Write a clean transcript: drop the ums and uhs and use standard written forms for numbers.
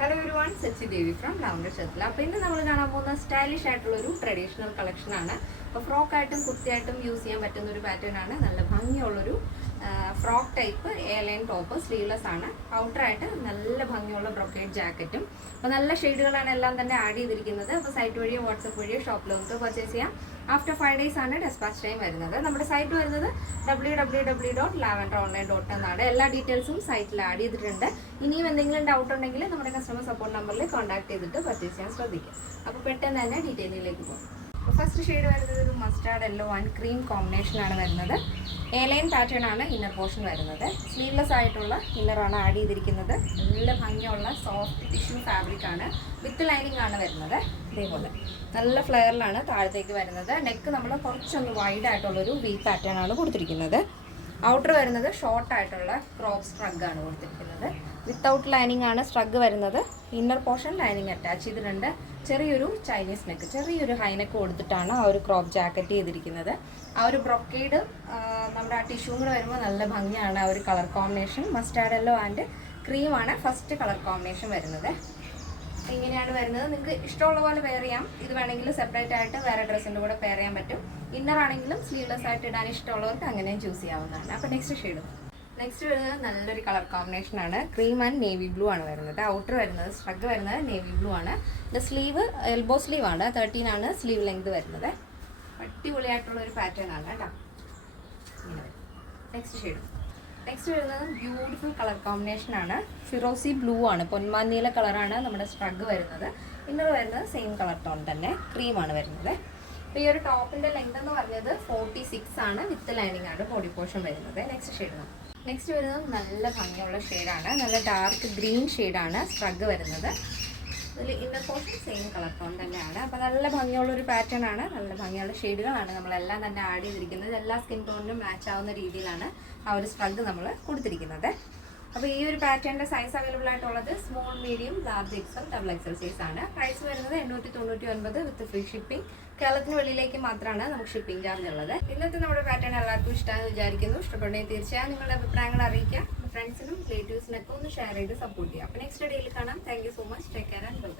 Hello everyone, Sachi Devi from Lavender Chatla. അപ്പോൾ ഇന്ന് നമ്മൾ കാണാൻ പോകുന്ന സ്റ്റൈലിഷ് ആയിട്ടുള്ള ഒരു ട്രഡീഷണൽ കളക്ഷൻ ആണ്. അപ്പോൾ ഫ്രോക്ക് ആയിട്ടും കുർത്തിയായിട്ടും യൂസ് ചെയ്യാൻ പറ്റുന്ന ഒരു പാറ്റേൺ ആണ്. നല്ല ഭംഗിയുള്ളൊരു frock type A line top, sleeveless ആണ്. ഔട്ടർ ആയിട്ട് നല്ല ഭംഗിയുള്ള ബ്രൊക്കേഡ് ജാക്കറ്റും. അപ്പോൾ നല്ല ഷെയ്ഡുകളാണ് എല്ലാം തന്നെ ആഡ് ചെയ്തിരിക്കുന്നത്. അപ്പോൾ സൈറ്റ് വഴിയോ വാട്സപ്പ് വഴിയോ ഷോപ്പിൽ നമുക്ക് പർച്ചേസ് ചെയ്യാം. ആഫ്റ്റർ 5 days ആണ് ഡെസ്പാച്ച് ടൈം വരുന്നത്. നമ്മുടെ സൈറ്റ് വരുന്നത് www.lavenderonline.in എന്നാണ്. എല്ലാ ഡീറ്റെയിൽസും സൈറ്റിൽ ആഡ് ചെയ്തിട്ടുണ്ട്. ഇനിയും എന്തെങ്കിലും ഡൗട്ട് ഉണ്ടെങ്കിൽ നമ്മുടെ കസ്റ്റമർ സപ്പോർട്ട് നമ്പറിൽ കോൺടാക്ട് ചെയ്തിട്ട് പർച്ചേസ് ചെയ്യാൻ ശ്രദ്ധിക്കുക. അപ്പോൾ പെട്ടെന്ന് തന്നെ ഡീറ്റെയിലിലേക്ക് പോകും. ഫസ്റ്റ് ഷെയ്ഡ് വരുന്നത് ഒരു മസ്റ്റാർഡ് യെല്ലോ ആൻഡ് ക്രീം കോമ്പിനേഷനാണ് വരുന്നത്. എ ലൈൻ പാറ്റേൺ ആണ് ഇന്നർ പോർഷൻ വരുന്നത്. സ്ലീവ്ലെസ് ആയിട്ടുള്ള ഇന്നറാണ് ആഡ് ചെയ്തിരിക്കുന്നത്. നല്ല ഭംഗിയുള്ള സോഫ്റ്റ് ടിഷ്യൂ ഫാബ്രിക് ആണ്. വിത്ത് ലൈനിങ് ആണ് വരുന്നത്. ഇതേപോലെ നല്ല ഫ്ലെയറിലാണ് താഴത്തേക്ക് വരുന്നത്. നെക്ക് നമ്മൾ കുറച്ചൊന്ന് വൈഡ് ആയിട്ടുള്ളൊരു വി പാറ്റേൺ ആണ് കൊടുത്തിരിക്കുന്നത്. ഔട്ടർ വരുന്നത് ഷോർട്ട് ആയിട്ടുള്ള ക്രോപ്പ് സ്ട്രഗ് ആണ് കൊടുത്തിരിക്കുന്നത്. വിത്തൗട്ട് ലൈനിങ് ആണ് സ്ട്രഗ് വരുന്നത്. ഇന്നർ പോർഷൻ ലൈനിങ് അറ്റാച്ച് ചെയ്തിട്ടുണ്ട്. ചെറിയൊരു ചൈനീസ് നെക്ക്, ചെറിയൊരു ഹൈ നെക്ക് കൊടുത്തിട്ടാണ് ആ ഒരു ക്രോപ്പ് ജാക്കറ്റ് ചെയ്തിരിക്കുന്നത്. ആ ഒരു ബ്രൊക്കേഡ് നമ്മുടെ ആ ടിഷ്യൂ കൂടെ വരുമ്പോൾ നല്ല ഭംഗിയാണ്. ആ ഒരു colour combination mustard yellow and cream ആണ് ഫസ്റ്റ് കളർ കോമ്പിനേഷൻ വരുന്നത്. ഇങ്ങനെയാണ് വരുന്നത്. നിങ്ങൾക്ക് ഇഷ്ടമുള്ള പോലെ വെയർ ചെയ്യാം. ഇത് വേണമെങ്കിൽ സെപ്പറേറ്റ് ആയിട്ട് വേറെ ഡ്രസ്സിൻ്റെ കൂടെ പെയർ ചെയ്യാൻ പറ്റും. ഇന്നർ ആണെങ്കിലും സ്ലീവ്ലെസ് ആയിട്ട് ഇടാൻ ഇഷ്ടമുള്ളവർക്ക് അങ്ങനെയും ചൂസ് ചെയ്യാവുന്നതാണ്. അപ്പോൾ നെക്സ്റ്റ് വരുന്നത് നല്ലൊരു കളർ കോമ്പിനേഷൻ ആണ്. ക്രീം ആൻഡ് നേവി ബ്ലൂ ആണ് വരുന്നത്. ഔട്ടർ വരുന്നത് സ്ട്രഗ് വരുന്നത് നേവി ബ്ലൂ ആണ്. ഇത് സ്ലീവ് എൽബോ സ്ലീവ് ആണ്. 13 ആണ് സ്ലീവ് ലെങ്ത് വരുന്നത്. അടിപൊളിയായിട്ടുള്ള ഒരു പാറ്റേൺ ആണ് കേട്ടോ. നെക്സ്റ്റ് വരുന്നത് ബ്യൂട്ടിഫുൾ കളർ കോമ്പിനേഷൻ ആണ്. ഫിറോസി ബ്ലൂ ആണ്, പൊന്മാനീല കളറാണ് നമ്മുടെ സ്ട്രഗ് വരുന്നത്. ഇന്നർ വരുന്നത് സെയിം കളർ ടോൺ തന്നെ, ക്രീമാണ് വരുന്നത്. അപ്പോൾ ഈ ഒരു ടോപ്പിൻ്റെ ലെങ്ത് എന്ന് പറഞ്ഞത് 46 ആണ്. വിത്ത് ലൈനിങ് ആണ് ബോഡി പോർഷൻ വരുന്നത്. നെക്സ്റ്റ് വരുന്നത് നല്ല ഭംഗിയുള്ള ഷെയ്ഡാണ്. നല്ല ഡാർക്ക് ഗ്രീൻ ഷെയ്ഡാണ് സ്ട്രഗ് വരുന്നത്. അതിൽ inner portion same colour tone തന്നെയാണ്. അപ്പോൾ നല്ല ഭംഗിയുള്ളൊരു പാറ്റേൺ ആണ്. നല്ല ഭംഗിയുള്ള ഷെയ്ഡുകളാണ് നമ്മളെല്ലാം തന്നെ ആഡ് ചെയ്തിരിക്കുന്നത്. എല്ലാ സ്കിൻ ടോണിനും മാച്ച് ആവുന്ന രീതിയിലാണ് ആ ഒരു സ്ട്രഗ് നമ്മൾ കൊടുത്തിരിക്കുന്നത്. അപ്പോൾ ഈ ഒരു പാറ്റേണിൻ്റെ സൈസ് അവൈലബിൾ ആയിട്ടുള്ളത് small, medium, large XL, double XL size ആണ്. പ്രൈസ് വരുന്നത് 899 വിത്ത് ഫ്രീ ഷിപ്പിംഗ്. കേരളത്തിന് വെളിയിലേക്ക് മാത്രമാണ് നമുക്ക് ഷിപ്പിംഗ് ചാർജ് ഉള്ളത്. ഇന്നത്തെ നമ്മുടെ പാറ്റേൺ എല്ലാവർക്കും ഇഷ്ടമാണെന്ന് വിചാരിക്കുന്നു. ഇഷ്ടപ്പെടുന്നെങ്കിൽ തീർച്ചയായും നിങ്ങളുടെ അഭിപ്രായങ്ങൾ അറിയിക്കുക. ഫ്രണ്ട്സിനും റിലേറ്റീവ്സിനൊക്കെ ഒന്ന് ഷെയർ ചെയ്ത് സപ്പോർട്ട് ചെയ്യുക. അപ്പോൾ നെക്സ്റ്റ് ഡേയിൽ കാണാം. Thank you so much. Take care and by.